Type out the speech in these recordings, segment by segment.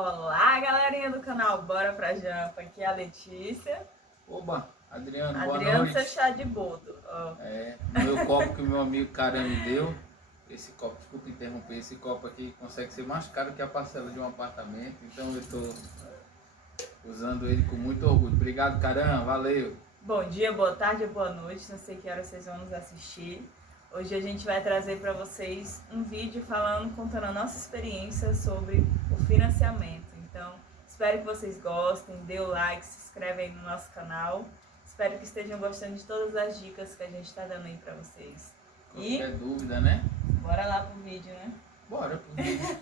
Olá, galerinha do canal Bora Pra Jampa, aqui é a Letícia. Oba, Adriano, boa Adriano, noite. seu chá de boldo. Meu copo que o meu amigo Caran me deu. Esse copo, desculpa interromper, esse copo aqui consegue ser mais caro que a parcela de um apartamento. Então eu estou usando ele com muito orgulho. Obrigado, Caran, valeu. Bom dia, boa tarde, boa noite, não sei que hora vocês vão nos assistir. Hoje a gente vai trazer para vocês um vídeo contando a nossa experiência sobre o financiamento. Então, espero que vocês gostem, dê o like, se inscreve aí no nosso canal. Espero que estejam gostando de todas as dicas que a gente está dando aí para vocês. Qualquer dúvida, né? Bora lá pro vídeo, né? Bora pro vídeo.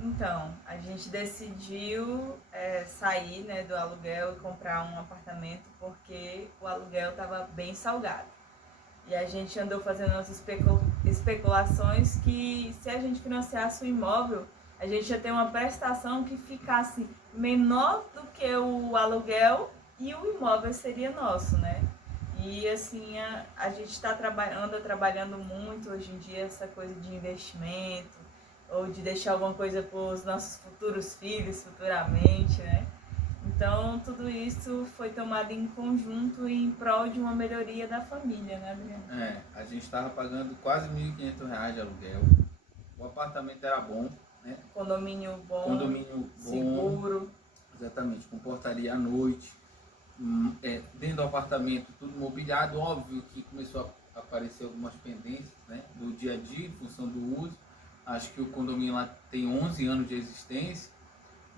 Então, a gente decidiu sair, né, do aluguel e comprar um apartamento porque o aluguel estava bem salgado. E a gente andou fazendo umas especulações que se a gente financiasse o imóvel, a gente ia ter uma prestação que ficasse menor do que o aluguel e o imóvel seria nosso, né? E assim, a gente anda trabalhando muito hoje em dia essa coisa de investimento, ou de deixar alguma coisa para os nossos futuros filhos futuramente, né? Então, tudo isso foi tomado em conjunto em prol de uma melhoria da família, né, Adriano? A gente estava pagando quase R$ 1.500 de aluguel. O apartamento era bom, né? Condomínio bom, seguro. Exatamente, com portaria à noite. Dentro do apartamento tudo mobiliado. Óbvio que começou a aparecer algumas pendências, né, do dia a dia em função do uso. Acho que o condomínio lá tem 11 anos de existência,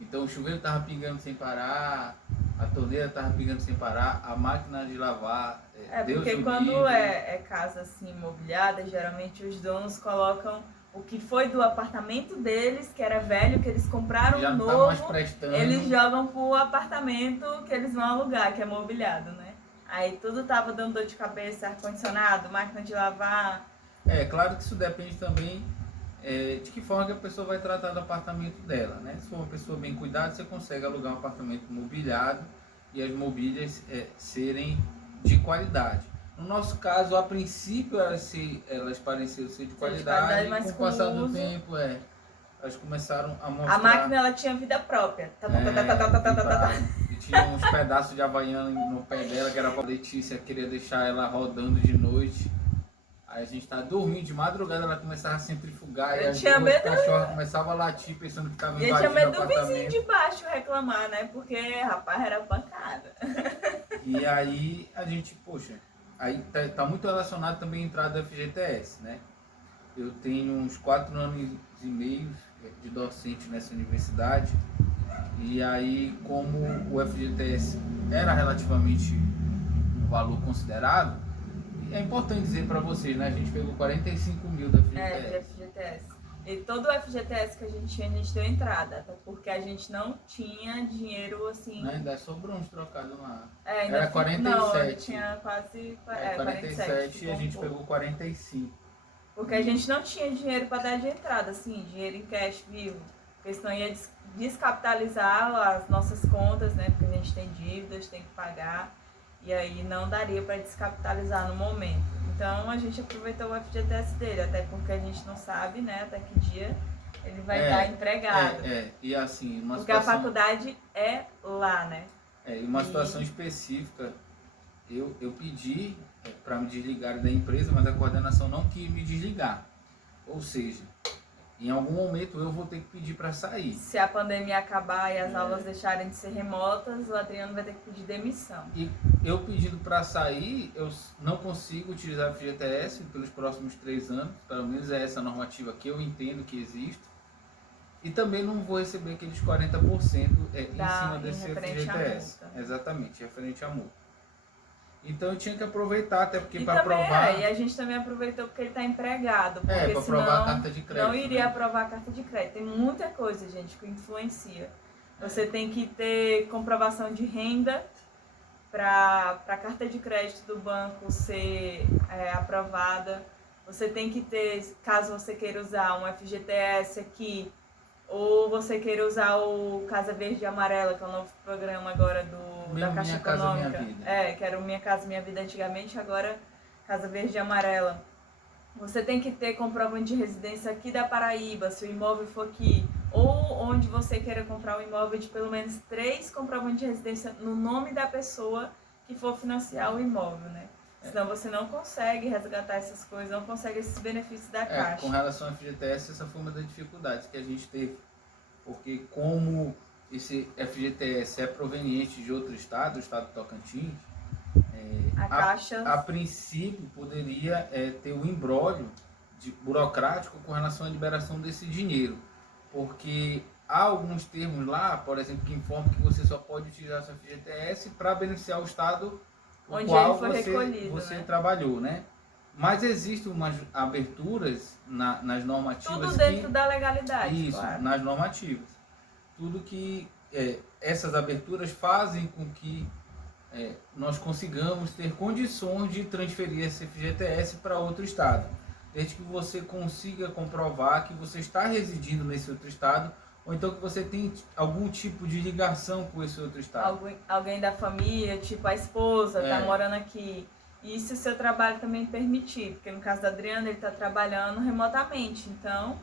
então o chuveiro estava pingando sem parar, a torneira estava pingando sem parar, a máquina de lavar, porque quando é casa assim mobiliada, geralmente os donos colocam o que foi do apartamento deles, que era velho, que eles compraram já novo, tá mais prestando. Eles jogam pro apartamento que eles vão alugar, que é mobiliado, né? Aí tudo tava dando dor de cabeça, ar-condicionado, máquina de lavar. Claro que isso depende também de que forma que a pessoa vai tratar do apartamento dela, né? Se for uma pessoa bem cuidada, você consegue alugar um apartamento mobiliado e as mobílias serem de qualidade. No nosso caso, a princípio elas pareciam ser de qualidade, mas com o passar do tempo, elas começaram a mostrar... A máquina, ela tinha vida própria. E tinha uns pedaços de havaiana no pé dela, que era pra Letícia, queria deixar ela rodando de noite. Aí a gente tá dormindo de madrugada, ela começava a centrifugar e as cachorras começavam a latir pensando que tava invadindo o apartamento. Eu tinha medo do vizinho de baixo reclamar, né? Porque, rapaz, era pancada. E aí a gente, poxa, aí tá muito relacionado também a entrada do FGTS, né? Eu tenho uns 4 anos e meio de docente nessa universidade. E aí, como o FGTS era relativamente um valor considerável, é importante dizer para vocês, né? A gente pegou 45 mil da FGTS. De FGTS. E todo o FGTS que a gente deu entrada, até porque a gente não tinha dinheiro assim... Não, ainda sobrou uns trocados lá. Era 47. Não, tinha quase... 47 e a gente pegou 45. Porque a gente não tinha dinheiro para dar de entrada, assim, dinheiro em cash vivo. Porque senão ia descapitalizar as nossas contas, né? Porque a gente tem dívidas, tem que pagar. E aí não daria para descapitalizar no momento. Então a gente aproveitou o FGTS dele, até porque a gente não sabe, né, até que dia ele vai estar empregado. E assim, uma porque situação... a faculdade é lá, né? E uma situação específica, eu pedi para me desligar da empresa, mas a coordenação não quis me desligar. Ou seja, em algum momento eu vou ter que pedir para sair. Se a pandemia acabar e as aulas deixarem de ser remotas, o Adriano vai ter que pedir demissão. E eu pedindo para sair, eu não consigo utilizar o FGTS pelos próximos 3 anos, pelo menos é essa normativa que eu entendo que existe. E também não vou receber aqueles 40% em cima desse FGTS. Exatamente, referente à multa. Então eu tinha que aproveitar, até porque para provar... E a gente também aproveitou porque ele está empregado. Porque para provar a carta de crédito. Não iria aprovar a carta de crédito. Tem muita coisa, gente, que influencia. Você tem que ter comprovação de renda para a carta de crédito do banco ser aprovada. Você tem que ter, caso você queira usar um FGTS aqui, ou você queira usar o Casa Verde e Amarela, que é o novo programa agora da Caixa Econômica. Minha Casa Minha Vida. Que era o Minha Casa Minha Vida antigamente, agora Casa Verde e Amarela, você tem que ter comprovante de residência aqui da Paraíba, se o imóvel for aqui, ou onde você queira comprar um imóvel, de pelo menos 3 comprovantes de residência no nome da pessoa que for financiar o imóvel, né? Senão você não consegue resgatar essas coisas, não consegue esses benefícios da Caixa. Com relação ao FGTS, essa foi uma das dificuldades que a gente teve. Porque como esse FGTS é proveniente de outro estado, o estado do Tocantins, a Caixa... a princípio poderia ter um imbróglio burocrático com relação à liberação desse dinheiro. Porque há alguns termos lá, por exemplo, que informam que você só pode utilizar seu FGTS para beneficiar o estado no onde qual ele foi recolhido, você né? trabalhou, né? Mas existem umas aberturas nas normativas. Tudo dentro da legalidade. Isso, claro. nas normativas. Tudo que essas aberturas fazem com que nós consigamos ter condições de transferir esse FGTS para outro estado. Desde que você consiga comprovar que você está residindo nesse outro estado, ou então que você tem algum tipo de ligação com esse outro estado. Alguém da família, tipo a esposa, está morando aqui. E se o seu trabalho também permitir, porque no caso da Adriana, ele está trabalhando remotamente. Então,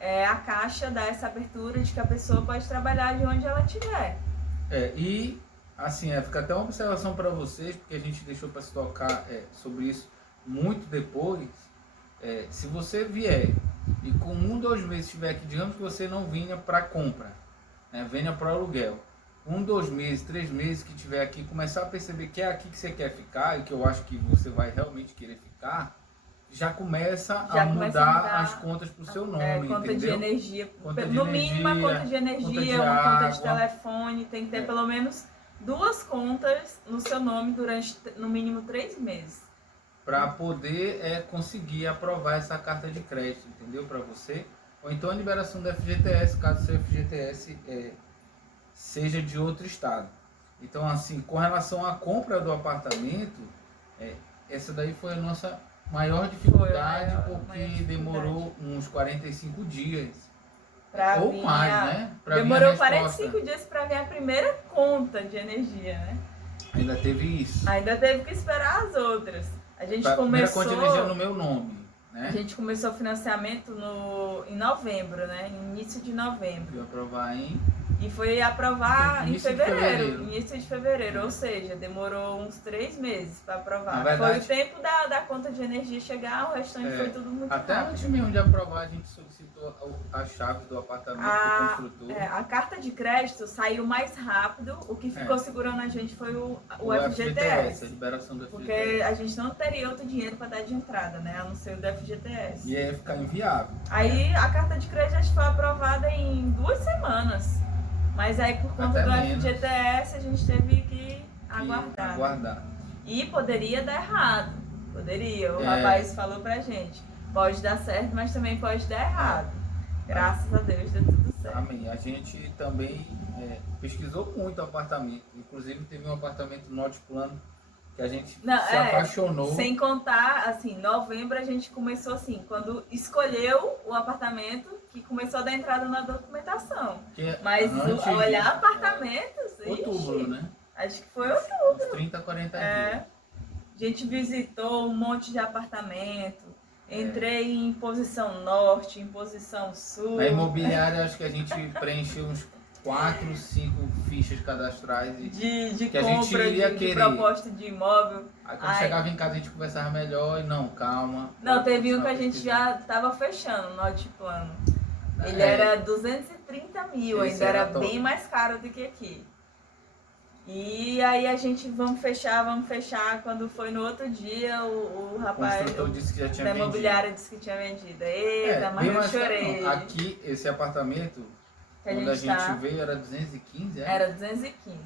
a Caixa dá essa abertura de que a pessoa pode trabalhar de onde ela estiver. E, assim, fica até uma observação para vocês, porque a gente deixou para se tocar sobre isso muito depois. Se você vier e com 1, 2 meses estiver aqui, digamos que você não venha para compra, né, venha para aluguel. 1, 2 meses, 3 meses que estiver aqui, começar a perceber que é aqui que você quer ficar e que eu acho que você vai realmente querer ficar, já começa a mudar as contas para o seu nome, conta entendeu? De energia, conta de no energia, mínimo a conta de energia, uma conta de telefone, tem que ter pelo menos 2 contas no seu nome durante no mínimo 3 meses. Para poder conseguir aprovar essa carta de crédito, entendeu? Para você. Ou então a liberação do FGTS, caso o seu FGTS seja de outro estado. Então, assim, com relação à compra do apartamento, essa daí foi a nossa maior dificuldade, porque demorou uns 45 dias. Ou mais, né? Demorou 45 dias para vir a primeira conta de energia, né? Ainda teve isso. Ainda teve que esperar as outras. A gente começou... conta de energia no meu nome, né? A gente começou o financiamento em novembro, né? Início de novembro. Foi aprovar E foi aprovar em fevereiro. Início de fevereiro, ou seja, demorou uns 3 meses para aprovar. Verdade, foi o tempo da conta de energia chegar, o restante foi tudo muito rápido. Até antes mesmo de aprovar, a gente solicitou as chaves do apartamento do construtor. A carta de crédito saiu mais rápido, o que ficou segurando a gente foi o FGTS. A liberação do FGTS. Porque a gente não teria outro dinheiro para dar de entrada, né? A não ser o do FGTS. E aí ia ficar inviável. Aí a carta de crédito foi aprovada em 2 semanas. Mas aí por conta do FGTS a gente teve que aguardar. E poderia dar errado. Poderia. O rapaz falou pra gente. Pode dar certo, mas também pode dar errado. Graças a Deus deu tudo certo. Amém. A gente também pesquisou muito o apartamento. Inclusive teve um apartamento no Norte Plano que a gente se apaixonou. Sem contar, assim, novembro a gente começou assim, quando escolheu o apartamento, que começou a dar entrada na documentação. Mas olhar apartamentos... Outubro, né? Acho que foi outubro. Uns 30, 40 dias. A gente visitou um monte de apartamento. Entrei em posição norte, em posição sul. Na imobiliária acho que a gente preencheu uns 4, 5 fichas cadastrais de que compra, a gente de proposta de imóvel. Aí quando chegava em casa a gente conversava melhor e calma. Não, teve um que a gente já estava fechando no Norte Plano. Ele era 230 mil, ainda era bem mais caro do que aqui. E aí a gente, vamos fechar. Quando foi no outro dia, o rapaz disse que já tinha da imobiliária disse que tinha vendido. Eita, mas eu chorei. Não. Aqui, esse apartamento, quando a gente veio, era 215, Era 215.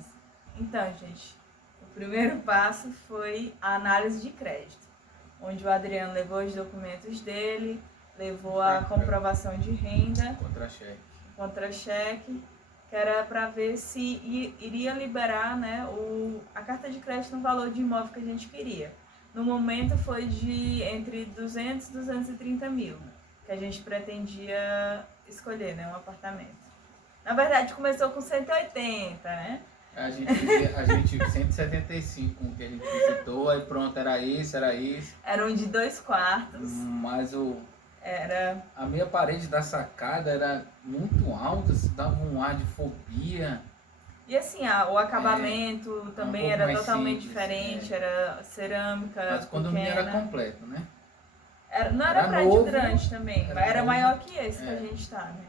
Então, gente, o primeiro passo foi a análise de crédito, onde o Adriano levou os documentos dele, levou a comprovação de renda, contra-cheque, que era para ver se iria liberar, né, a carta de crédito no valor de imóvel que a gente queria. No momento foi de entre 200 e 230 mil, que a gente pretendia escolher, né, um apartamento. Na verdade começou com 180, né? A gente 175 que a gente visitou, aí pronto, era esse. Era um de 2 quartos. Mas Era. a meia parede da sacada era muito alta, se dava um ar de fobia. E assim, o acabamento também pouco era mais totalmente simples, diferente, era cerâmica, Mas o condomínio era pequena. completo, né? Não era prédio novo, grande também, era novo. maior que esse que a gente tá, né?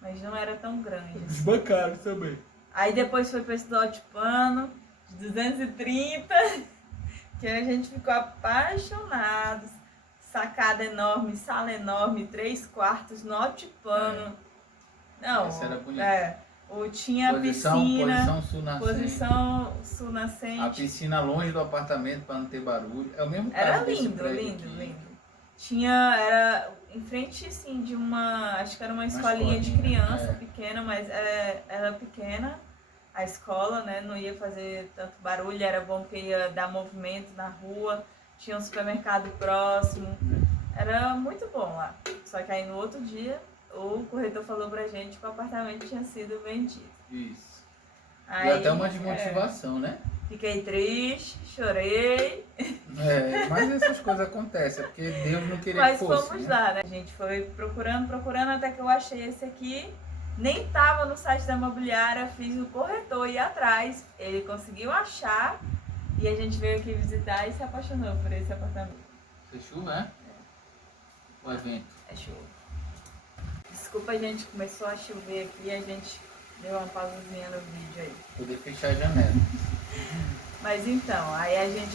Mas não era tão grande. Desbancaram também. Aí depois foi para esse lote pano, de 230, que a gente ficou apaixonado. Sacada enorme, sala enorme, 3 quartos, lote pano. Não, Essa era bonita. tinha piscina, posição sul nascente. A piscina longe do apartamento para não ter barulho. É o mesmo caso Era desse lindo, prédio lindo, aqui. lindo. Era em frente, assim, de acho que era uma escolinha de criança pequena, mas era pequena a escola, né? Não ia fazer tanto barulho, era bom porque ia dar movimento na rua, tinha um supermercado próximo, era muito bom lá. Só que aí no outro dia, o corretor falou pra gente que o apartamento tinha sido vendido. Isso. Aí, e até uma desmotivação, né? Fiquei triste, chorei. Mas essas coisas acontecem, porque Deus não queria Mas que fosse. Mas fomos lá, né? A gente foi procurando, até que eu achei esse aqui. Nem tava no site da imobiliária, fiz o corretor ir atrás. Ele conseguiu achar e a gente veio aqui visitar e se apaixonou por esse apartamento. Fechou, né? O evento. É show. Desculpa, gente, começou a chover aqui e a gente deu uma pausazinha no vídeo aí. Poder fechar a janela. Mas então, aí a gente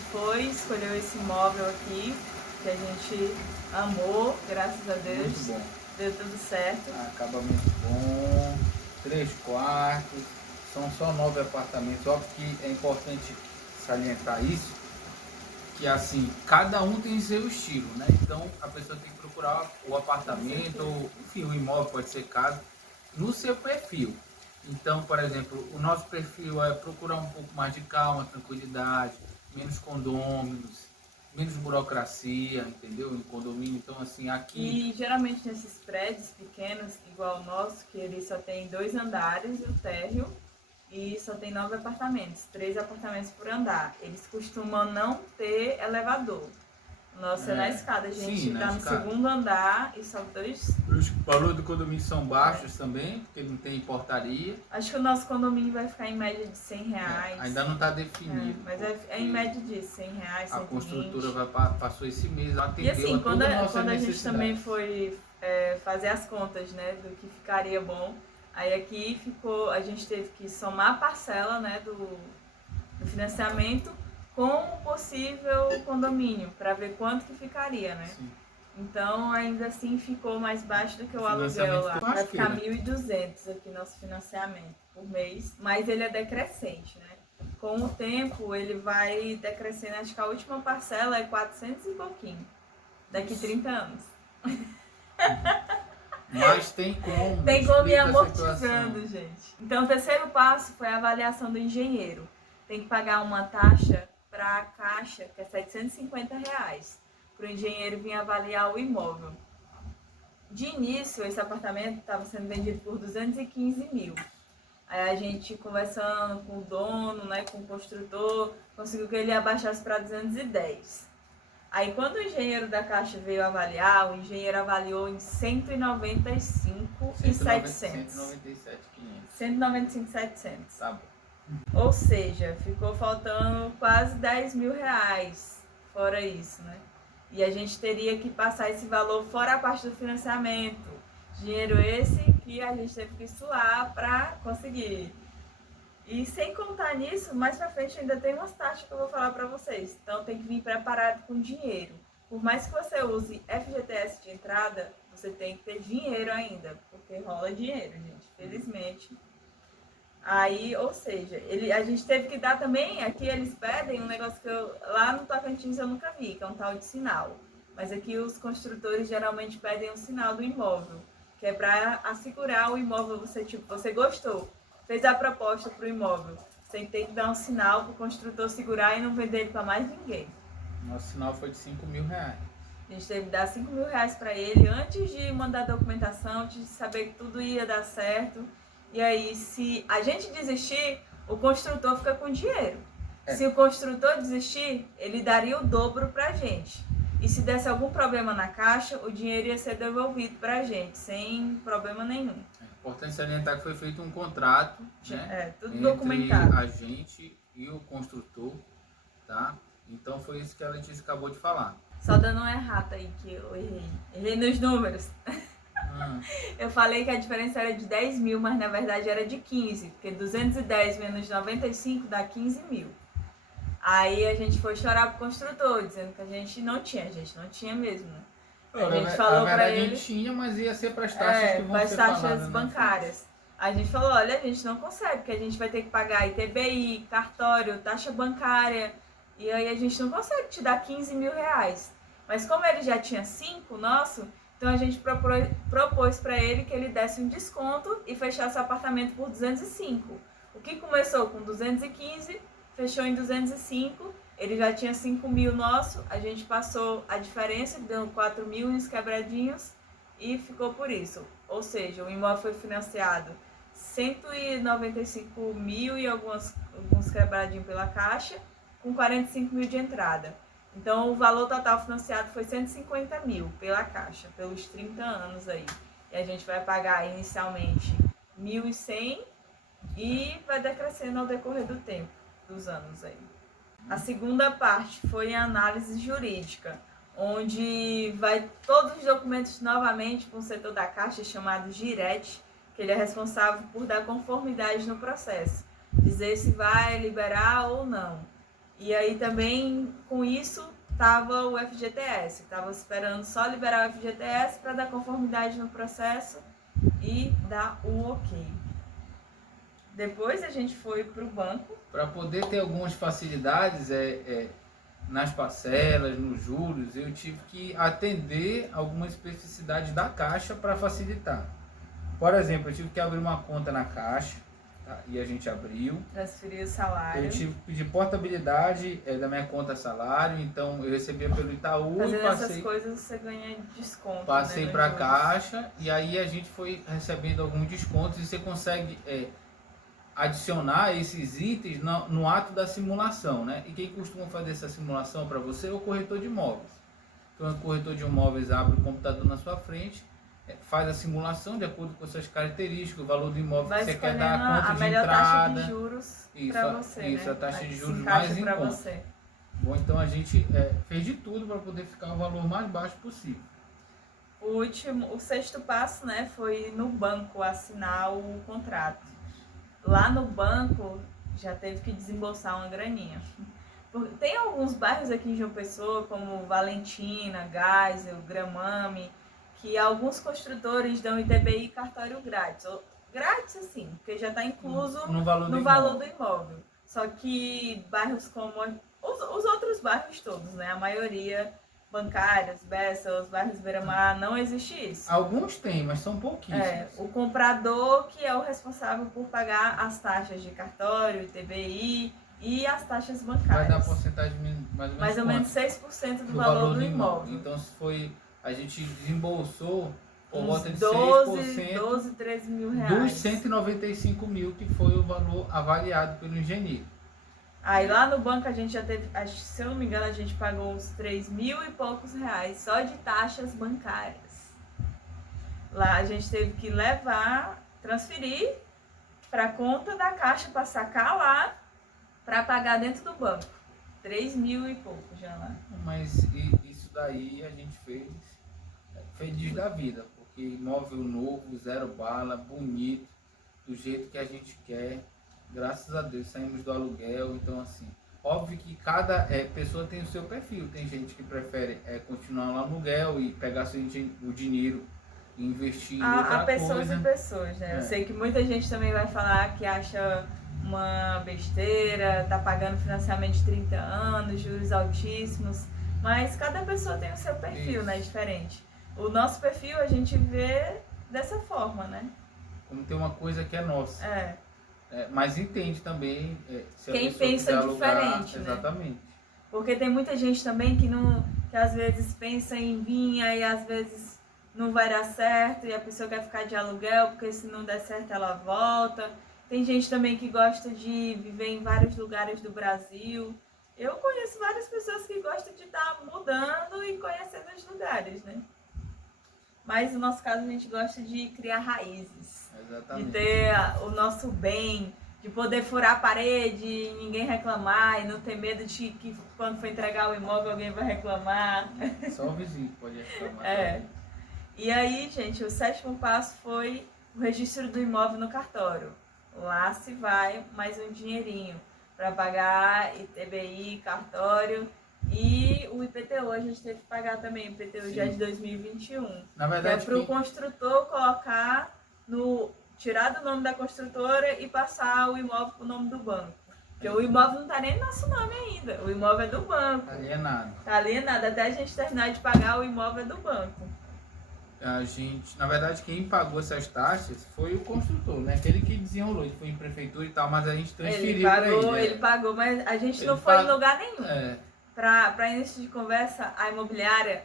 escolheu esse móvel aqui, que a gente amou, graças a Deus. Muito bom. Deu tudo certo. Acabamento bom, 3 quartos, são só 9 apartamentos. Óbvio que é importante salientar isso, que assim, cada um tem seu estilo, né? Então a pessoa tem que procurar o apartamento, ou, enfim, o imóvel, pode ser casa, no seu perfil. Então, por exemplo, o nosso perfil é procurar um pouco mais de calma, tranquilidade, menos condôminos, menos burocracia, entendeu? Em condomínio, então assim, aqui... E geralmente nesses prédios pequenos, igual o nosso, que ele só tem 2 andares, o térreo, e só tem 9 apartamentos, 3 apartamentos por andar. Eles costumam não ter elevador. O nosso é na escada, a gente está no segundo andar e só 2... Os valores do condomínio são baixos também, porque não tem portaria. Acho que o nosso condomínio vai ficar em média de R$100. Ainda não está definido. Mas é em média disso, R$100, R$120. A construtora passou esse mês, ela atendeu. E assim, quando a gente também foi fazer as contas, né, do que ficaria bom, aí aqui a gente teve que somar a parcela, né, do financiamento com o possível condomínio, para ver quanto que ficaria, né? Sim. Então, ainda assim, ficou mais baixo do que o aluguel lá. Vai ficar 1.200 aqui nosso financiamento por mês, mas ele é decrescente, né? Com o tempo, ele vai decrescendo, acho que a última parcela é 400 e pouquinho, daqui 30 anos. Mas tem como. Tem como ir amortizando, gente. Então, o terceiro passo foi a avaliação do engenheiro. Tem que pagar uma taxa para a Caixa, que é R$750, para o engenheiro vir avaliar o imóvel. De início, esse apartamento estava sendo vendido por 215 mil. Aí a gente, conversando com o dono, né, com o construtor, conseguiu que ele abaixasse para 210. Aí quando o engenheiro da Caixa veio avaliar, o engenheiro avaliou em 195.700. 195.700. Tá bom. Ou seja, ficou faltando quase R$10 mil, fora isso, né? E a gente teria que passar esse valor fora a parte do financiamento. Dinheiro esse que a gente teve que suar para conseguir. E sem contar nisso, mais pra frente ainda tem umas taxas que eu vou falar para vocês. Então tem que vir preparado com dinheiro. Por mais que você use FGTS de entrada, você tem que ter dinheiro ainda, porque rola dinheiro, gente, felizmente. Aí, ou seja, a gente teve que dar também, aqui eles pedem um negócio que lá no Tocantins eu nunca vi, que é um tal de sinal. Mas aqui os construtores geralmente pedem um sinal do imóvel, que é para assegurar o imóvel, você gostou, fez a proposta para o imóvel, você tem que dar um sinal para o construtor segurar e não vender ele para mais ninguém. Nosso sinal foi de R$5 mil. A gente teve que dar R$5 mil para ele antes de mandar a documentação, antes de saber que tudo ia dar certo. E aí, se a gente desistir, o construtor fica com dinheiro. É. Se o construtor desistir, ele daria o dobro pra gente. E se desse algum problema na caixa, o dinheiro ia ser devolvido pra gente, sem problema nenhum. É importante salientar que foi feito um contrato, né? É, tudo entre documentado. a gente e o construtor, tá? Então foi isso que a Letícia acabou de falar. Só dando uma errata aí que eu errei. Errei nos números. Eu falei que a diferença era de 10 mil, mas na verdade era de 15, porque 210 menos 95 dá 15 mil. Aí a gente foi chorar pro construtor, dizendo que a gente não tinha mesmo, né? A gente falou pra ele... A gente tinha, mas ia ser para as taxas que vão ser taxas faladas, bancárias. A gente falou, olha, a gente não consegue, porque a gente vai ter que pagar ITBI, cartório, taxa bancária, e aí a gente não consegue te dar 15 mil reais. Mas como ele já tinha 5 nosso, então a gente propôs para ele que ele desse um desconto e fechasse o apartamento por 205. O que começou com 215, fechou em 205, ele já tinha 5 mil nosso, a gente passou a diferença, deu 4 mil uns quebradinhos e ficou por isso. Ou seja, o imóvel foi financiado 195 mil e alguns quebradinhos pela Caixa, com 45 mil de entrada. Então, o valor total financiado foi 150 mil pela Caixa, pelos 30 anos aí. E a gente vai pagar inicialmente 1.100 e vai decrescendo ao decorrer do tempo, dos anos aí. A segunda parte foi a análise jurídica, onde vai todos os documentos novamente para um setor da Caixa chamado GIRET, que ele é responsável por dar conformidade no processo, dizer se vai liberar ou não. E aí também, com isso, estava o FGTS, estava esperando só liberar o FGTS para dar conformidade no processo e dar o ok. Depois a gente foi para o banco. Para poder ter algumas facilidades nas parcelas, nos juros, eu tive que atender algumas especificidades da Caixa para facilitar. Por exemplo, eu tive que abrir uma conta na Caixa, tá? E a gente abriu. Transferir o salário. Eu tive que pedir portabilidade da minha conta salário, então eu recebia pelo Itaú. Fazendo e passei, essas coisas você ganha desconto. Passei, né, para a juros. Caixa e aí a gente foi recebendo alguns descontos e você consegue adicionar esses itens no ato da simulação, né? E quem costuma fazer essa simulação para você é o corretor de imóveis. Então, o corretor de imóveis abre o computador na sua frente, faz a simulação de acordo com as suas características, o valor do imóvel que você quer dar, a conta de melhor entrada. Taxa de juros Isso, para você, isso, né? a taxa de que juros se encaixa mais em pra conta. você. Bom, então a gente fez de tudo para poder ficar o valor mais baixo possível. O sexto passo, né, foi no banco assinar o contrato. Lá no banco já teve que desembolsar uma graninha. Tem alguns bairros aqui em João Pessoa, como Valentina, Geisel, Gramame, que alguns construtores dão ITBI e cartório grátis. Grátis assim, porque já está incluso no valor do imóvel. Só que bairros como os outros bairros todos, né, a maioria bancários, Bessa, os bairros Beira-Mar, não existe isso. Alguns tem, mas são pouquíssimos. O comprador que é o responsável por pagar as taxas de cartório, ITBI e as taxas bancárias. Vai dar porcentagem mais ou menos 6% do valor do imóvel. Então, a gente desembolsou por volta de 12, 13 mil reais. Dos 195 mil, que foi o valor avaliado pelo engenheiro. Aí lá no banco a gente já teve, se eu não me engano, a gente pagou uns 3 mil e poucos reais só de taxas bancárias. Lá a gente teve que transferir para a conta da Caixa para sacar lá, para pagar dentro do banco. 3 mil e pouco já lá. Mas isso daí a gente fez feliz da vida, porque imóvel novo, zero bala, bonito, do jeito que a gente quer. Graças a Deus saímos do aluguel, então assim, óbvio que cada pessoa tem o seu perfil. Tem gente que prefere continuar no aluguel e pegar o dinheiro e investir em outra coisa. Há pessoas e pessoas, né? Eu sei que muita gente também vai falar que acha uma besteira, tá pagando financiamento de 30 anos, juros altíssimos, mas cada pessoa tem o seu perfil, né? Diferente. O nosso perfil a gente vê dessa forma, né? Como tem uma coisa que é nossa. Mas entende também se quem a pessoa pensa quiser alugar, diferente, exatamente. Né? Porque tem muita gente também que às vezes pensa em vir e às vezes não vai dar certo e a pessoa quer ficar de aluguel porque se não der certo ela volta. Tem gente também que gosta de viver em vários lugares do Brasil. Eu conheço várias pessoas que gostam de estar mudando e conhecendo os lugares, né? Mas no nosso caso a gente gosta de criar raízes. Exatamente. De ter o nosso bem, de poder furar a parede e ninguém reclamar e não ter medo de que quando for entregar o imóvel alguém vai reclamar. Só o vizinho pode reclamar. É. E aí, gente, o 7º passo foi o registro do imóvel no cartório. Lá se vai mais um dinheirinho para pagar ITBI, cartório e o IPTU. A gente teve que pagar também, o IPTU já é de 2021. Na verdade, que é para o construtor colocar tirar do nome da construtora e passar o imóvel para o nome do banco. Porque o imóvel não está nem no nosso nome ainda. O imóvel é do banco. Tá alienado. Tá alienado. Até a gente terminar de pagar, o imóvel é do banco. Na verdade, quem pagou essas taxas foi o construtor, né? Aquele que desenrolou, ele foi em prefeitura e tal, mas a gente transferiu para ele. Ele pagou, mas a gente não foi em lugar nenhum. É. Para início de conversa, a imobiliária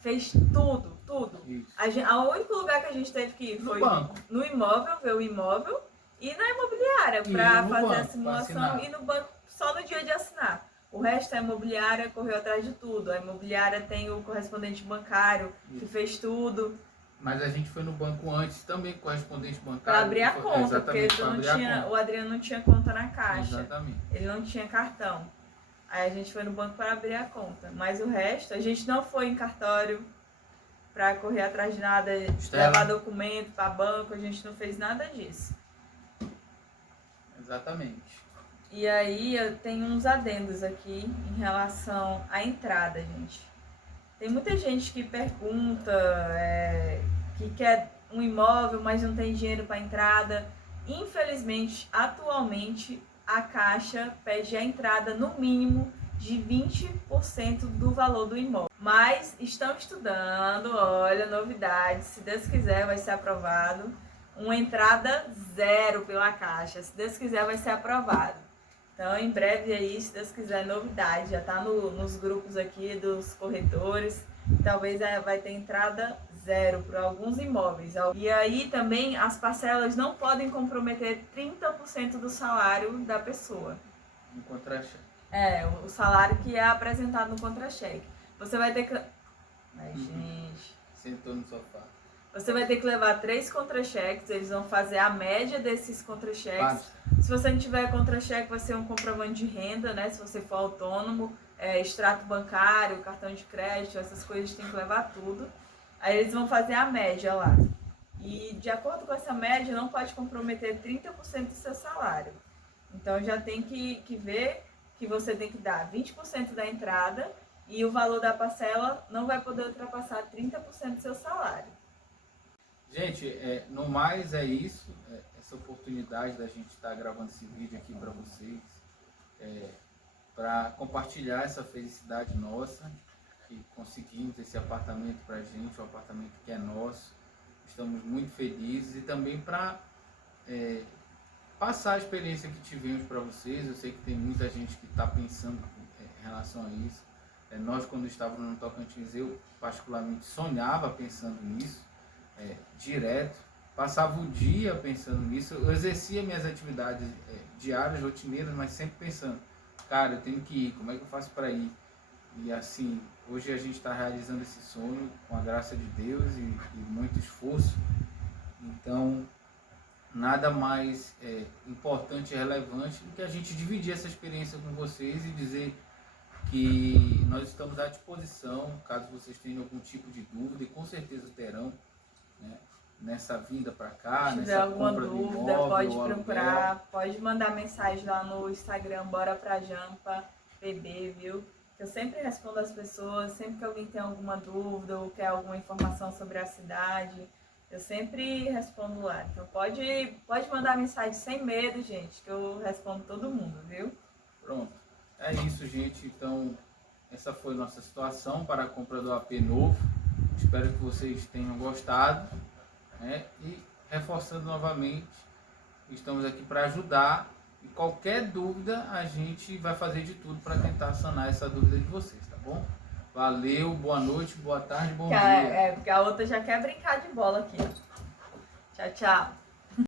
fez tudo. O único lugar que a gente teve que ir foi no imóvel, ver o imóvel, e na imobiliária para fazer a simulação e no banco só no dia de assinar. O resto, a imobiliária correu atrás de tudo. A imobiliária tem o correspondente bancário que fez tudo. Mas a gente foi no banco antes também, correspondente bancário. Para abrir a conta, porque o Adriano não tinha conta na caixa. Exatamente. Ele não tinha cartão. Aí a gente foi no banco para abrir a conta. Mas o resto, a gente não foi em cartório para correr atrás de nada, levar documento para banco, a gente não fez nada disso. Exatamente. E aí eu tenho uns adendos aqui em relação à entrada, gente. Tem muita gente que pergunta, que quer um imóvel, mas não tem dinheiro para entrada. Infelizmente, atualmente, a Caixa pede a entrada no mínimo de 20% do valor do imóvel. Mas estão estudando, olha, novidade, se Deus quiser vai ser aprovado. Uma entrada 0 pela Caixa, se Deus quiser vai ser aprovado. Então, em breve aí, se Deus quiser, novidade. Já está nos grupos aqui dos corretores. Talvez vai ter entrada 0 para alguns imóveis. E aí também as parcelas não podem comprometer 30% do salário da pessoa. No contra-cheque. O salário que é apresentado no contra-cheque. Você vai ter que... Ai, gente... Sentou no sofá. Você vai ter que levar 3 contra-cheques, eles vão fazer a média desses contra-cheques. Se você não tiver contra-cheque, vai ser um comprovante de renda, né? Se você for autônomo, extrato bancário, cartão de crédito, essas coisas tem que levar tudo. Aí eles vão fazer a média lá. E de acordo com essa média, não pode comprometer 30% do seu salário. Então já tem que ver que você tem que dar 20% da entrada e o valor da parcela não vai poder ultrapassar 30% do seu salário. Gente, no mais é isso, essa oportunidade da gente estar gravando esse vídeo aqui para vocês, para compartilhar essa felicidade nossa, que conseguimos esse apartamento para a gente, um apartamento que é nosso, estamos muito felizes e também para passar a experiência que tivemos para vocês. Eu sei que tem muita gente que está pensando em relação a isso. Nós, quando estávamos no Tocantins, eu particularmente sonhava pensando nisso. Direto, passava o dia pensando nisso, eu exercia minhas atividades diárias, rotineiras, mas sempre pensando, cara, eu tenho que ir, como é que eu faço para ir? E assim, hoje a gente está realizando esse sonho com a graça de Deus e muito esforço. Então, nada mais importante e relevante do que a gente dividir essa experiência com vocês e dizer que nós estamos à disposição, caso vocês tenham algum tipo de dúvida, e com certeza terão, né, nessa vinda para cá, se nessa alguma compra dúvida, do imóvel, pode procurar, pode mandar mensagem lá no Instagram, Bora Pra Jampa, BB, viu? Eu sempre respondo às pessoas, sempre que alguém tem alguma dúvida ou quer alguma informação sobre a cidade, eu sempre respondo lá. Então pode mandar mensagem sem medo, gente, que eu respondo todo mundo, viu? Pronto. É isso, gente. Então, essa foi nossa situação para a compra do AP novo. Espero que vocês tenham gostado, né? E reforçando novamente, estamos aqui para ajudar. E qualquer dúvida, a gente vai fazer de tudo para tentar sanar essa dúvida de vocês, tá bom? Valeu, boa noite, boa tarde, bom dia. Porque a outra já quer brincar de bola aqui. Tchau, tchau.